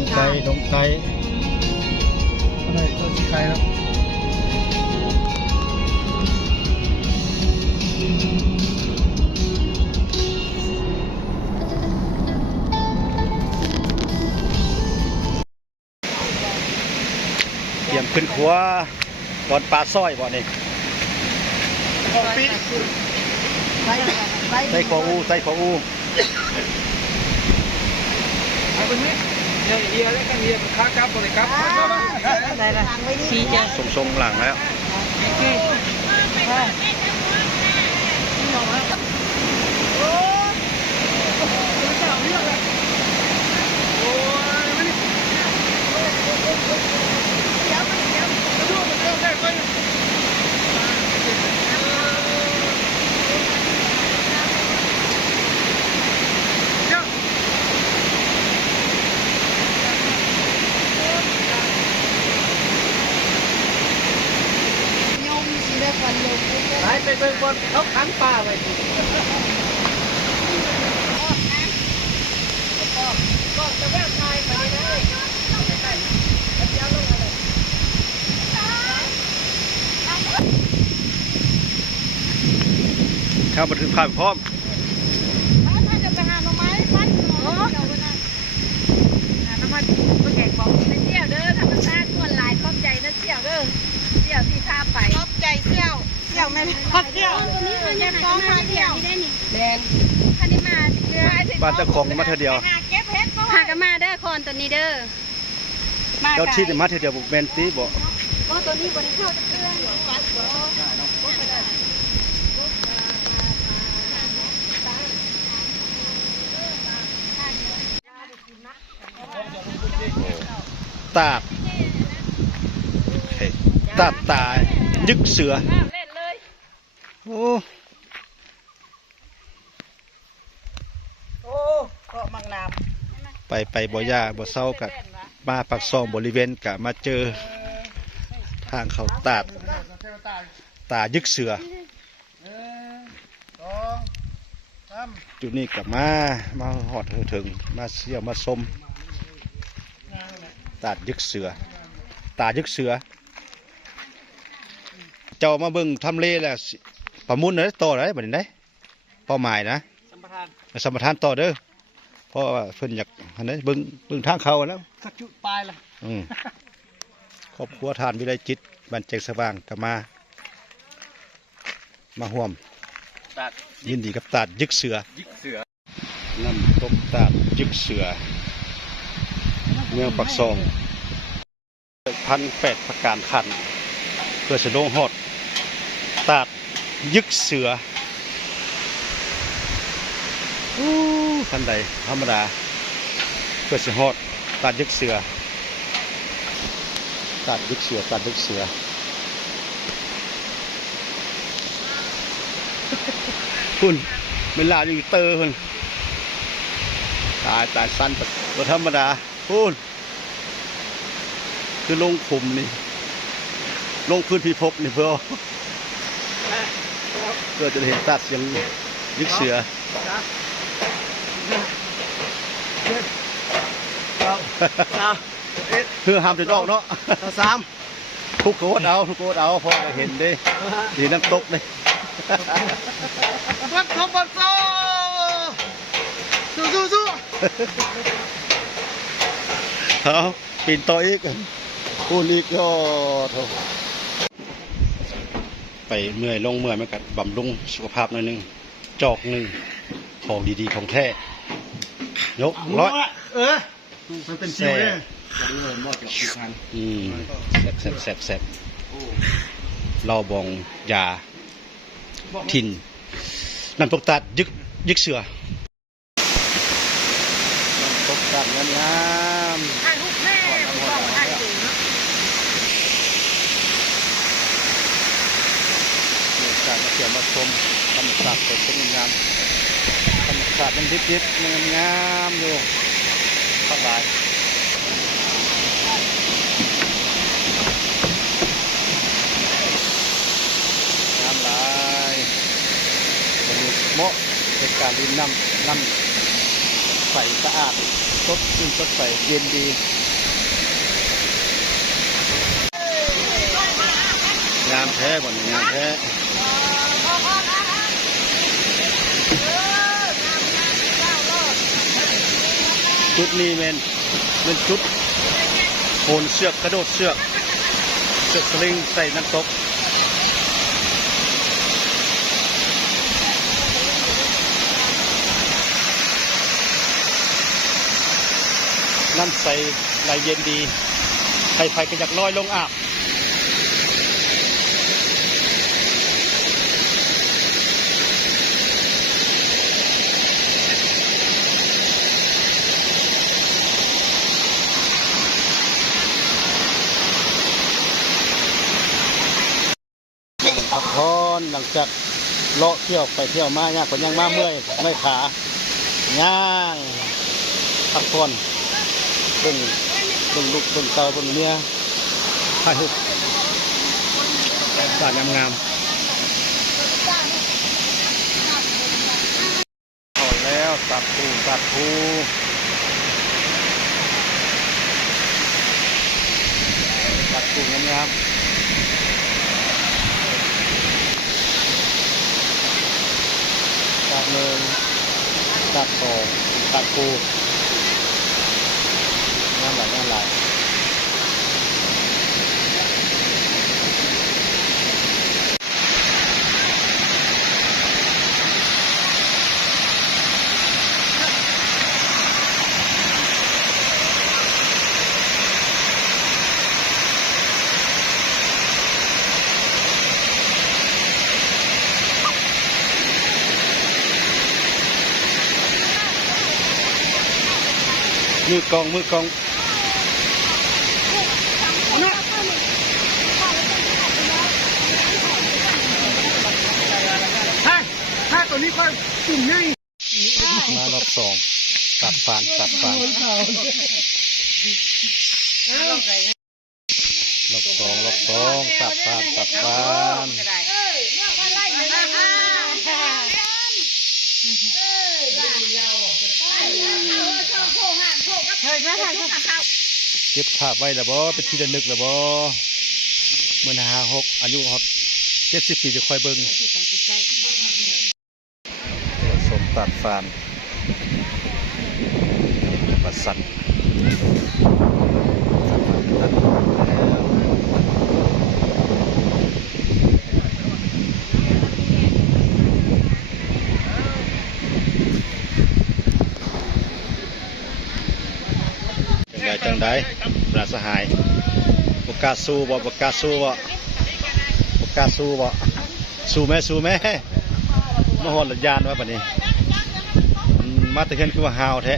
งไก่อะไรตัวสีไข่ครับเตรียมขึ้นครัวตอนปลาสร้อยบ่นี่ใส่ขออูเอาเป็นไหมเนี่ยเฮียแล้วกันเฮียค้ากลับเลยครับได้ละชี้จะทรงหลังแล้วไปเบิ่งบนเขาขังป่าไว้ก็จะแวะทายไปได้ข้าวบันทึกภาพพร้อมถ้าจะไปหาหน่อไม้พันหน่อเดี๋ยวไปนะหาหน่อไม้ไปแกงบอกในเที่ยวเด้อธรรมชาติส่วนหลายขอบใจนะเที่ยวเด้อเที่ยวที่ท่าไปขอบใจเที่ยวไม่ได้เที่ยวตัวนี้มันจะต้องมาเที่ยวได้นี่แดนคันนี้มาเดือนบ้านเจ้าของมาเธอเดียวเก็บเห็ดหากันมาเด้อคนตัวนี้เด้อเจ้าที่มาเธอเดียวบุกเบนตีบ่ตัวนี้บนเข้าตะเกียงตายึกเสือโอ้ก็มังนามไปบ่ย่าบ่เศร้ากับมาปักซองบริเวณกะมาเจอทางเขาตายึกเสือจุดนี้กลับมาหอดถึงมาเสี่ยวมาส้มตายึกเสือเจ้ามาเบิ่งทำเลแหละประมุนเลยต่อได้บัดนี้ได้เป้าหมายนะสัมปทานต่อเด้อเพราะว่าเพิ่นอยากอันนี้เบิ่งทางเขาแล้วสักจุดปลายละครอบครัวทานวิไลจิตบ้านแจงสว่างก็มาร่วมยินดีกับตาดยึกเสือน้ำตกตาดยึกเสือเมืองปักซอง1,800ประการคันเพื่อจะลงฮอดตาดยึกเสือคันใดธรรมดาเพื่อจะฮอดตาดยึกเสือคุณเวลาอยู่เตอร์คุณตายสั้นแต่ธรรมดาคุณคือลงขุมนี่ลงพื้นพิภพนี่เพื่อจะเห็นตัดยังยึกเสือเพื่อห้ามจะดอกเนาะทุกโคตรเอาพอจะเห็นได้ดีน้ำตกเลยบัดโซ่สู้เอาปีนต่ออีกคูณอีกก็ไปเมื่อยลงมันกับบำรุงสุขภาพหน่อยนึงจอกหนึ่งของดีๆของแท้ยกร้อยมันเป็นซิวเลยแซ่บเราบองยาทินน้ำตกตัดยึกเสือน้ำตกตัดงามการมาเกี่ยวมาชมธรรมชาติสดงามธรรมชาติมันดิบงามอยู่สบายงามหลายวันนี้เหมาะในการดินน้ำ สสะอาดสดชื่นสดใสเย็นดีงามแท้บ่นี่งามแท้จุดนี้เป็นจุดโหนเชือกกระโดดเชือกสลิงใส่น้ำตกน้ำใสไหลเย็นดีใครๆก็อยากลอยลงอาบพักผ่อนหลังจากเลาะเที่ยวไปเที่ยวมาเนี่ยคนยังมาเมื่อยไม่ขาย่างพักผ่อนเบิ่งลูกเบิ่งเตาเบิ่งเมียถ่ายรูปสาดงามๆเอาแล้วตัดปูตัดปูงามๆตัดเลยตัดต่อตัดปูงามหลายมือกองถ้าตัวนี้ก็กลุ่มง่ายมารอบสองตัดฟานรอบสองตัดฟานเก็บภาพไว้แล้วบ่เป็นที่ระลึกแล้วบ่เมื่อ56อายุครับ70 ปีจะคอยเบิ่งสมตัดฟานประสันตัดแล้วจังได้ปราสหายปกาสู้บ่ปกาสู้บ่สู้แม่มาหอดหลักยานว่าบัดนี้มาตะเคียนคือว่าฮาวแท้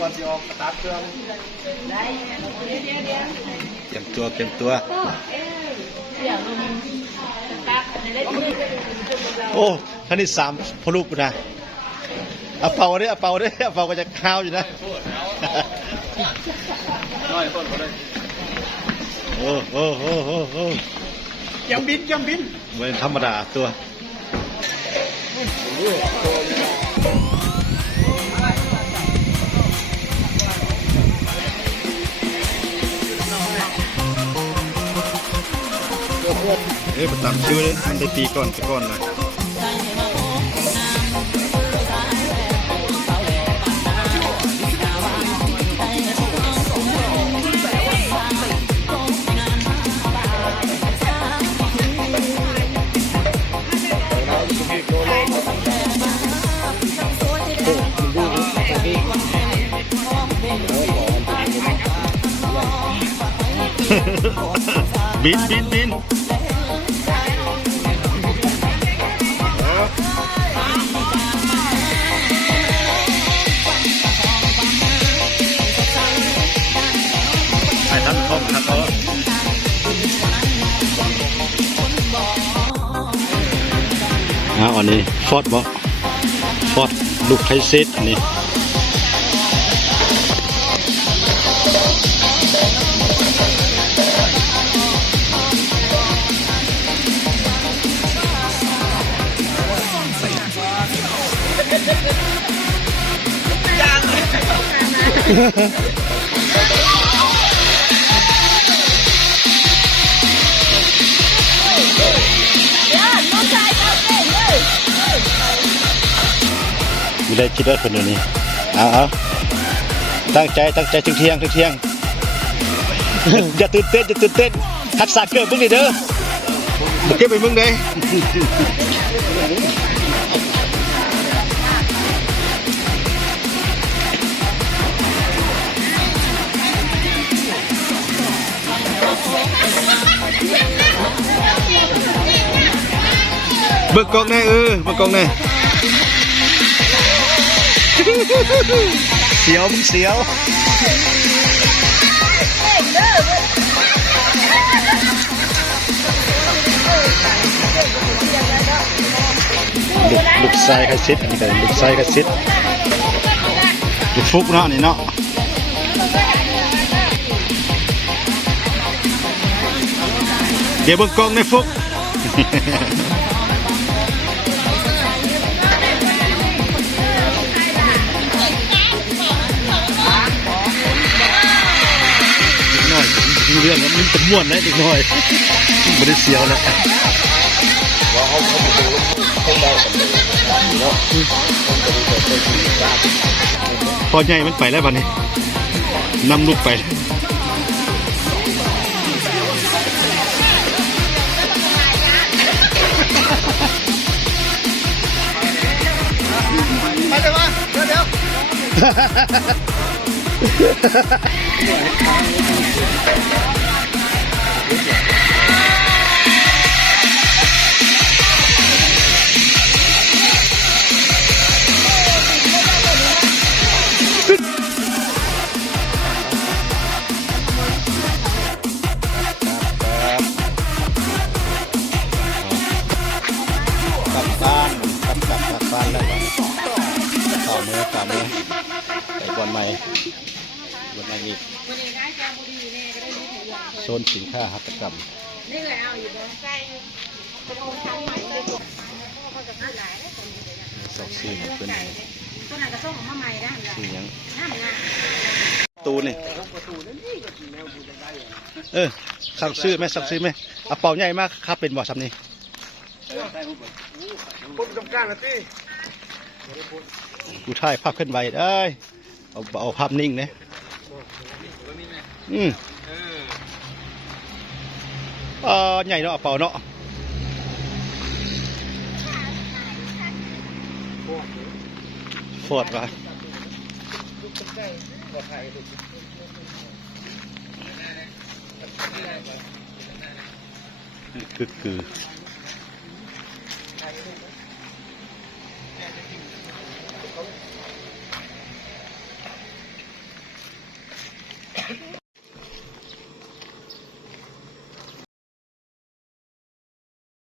ก่อนสิออกสตาร์ทเครื่องเตรียมตัวโอ้ท่านี้3พลูกนะเอาเป่าก็จะข้าวอยู่นะโอ้ยังบินเหมือนธรรมดาตัวไปตามชื่อเลยมันได้ปีก่อนนะบิน อันนี้ฟอดบ่ฟอดลูกไคเซตอันนี้ไม่ได้คิดว่าเป็นอย่างนี้เอาตั้งใจถึงเที่ยงอย่าตื่นเต้นทักษะเกิดมึงดิเด้อเก็บไปมึงได้เบิกกองแน่เบิกกองแน่เสียวมึงเสียวลูกไส้กระซิดอันนี้ก็ลูกไส้กระซิดลูกฟุกเนาะนี่เนาะเดี๋ยวเบิกกองในฟุกเรื่องนั้นมันเป็นม่วนนะเด็กน้อยไม่ได้เสียวนะพอใหญ่มันไปแล้วบ้านี้นำลูกไปไปเลยวะเดี๋ยวกลับบ้านแล้วต่อมือไปบอลใหม่อีกโซนสินค้าหัตถกรรมนี่เลยเอาอยู่บนใกล้สอกซีเป็นตัวนั้นก็ส่งมาใหม่ได้สียังตูนี่สั่งซื้อไหมเอาเป่าใหญ่มากครับเป็นบ่อซ้ำนี่คนจำการนะที่กูถ่ายภาพเคลื่อนไหวได้เอาภาพนิ่งนะใหญ่เนาะเป่าเนาะฟอดวะคือ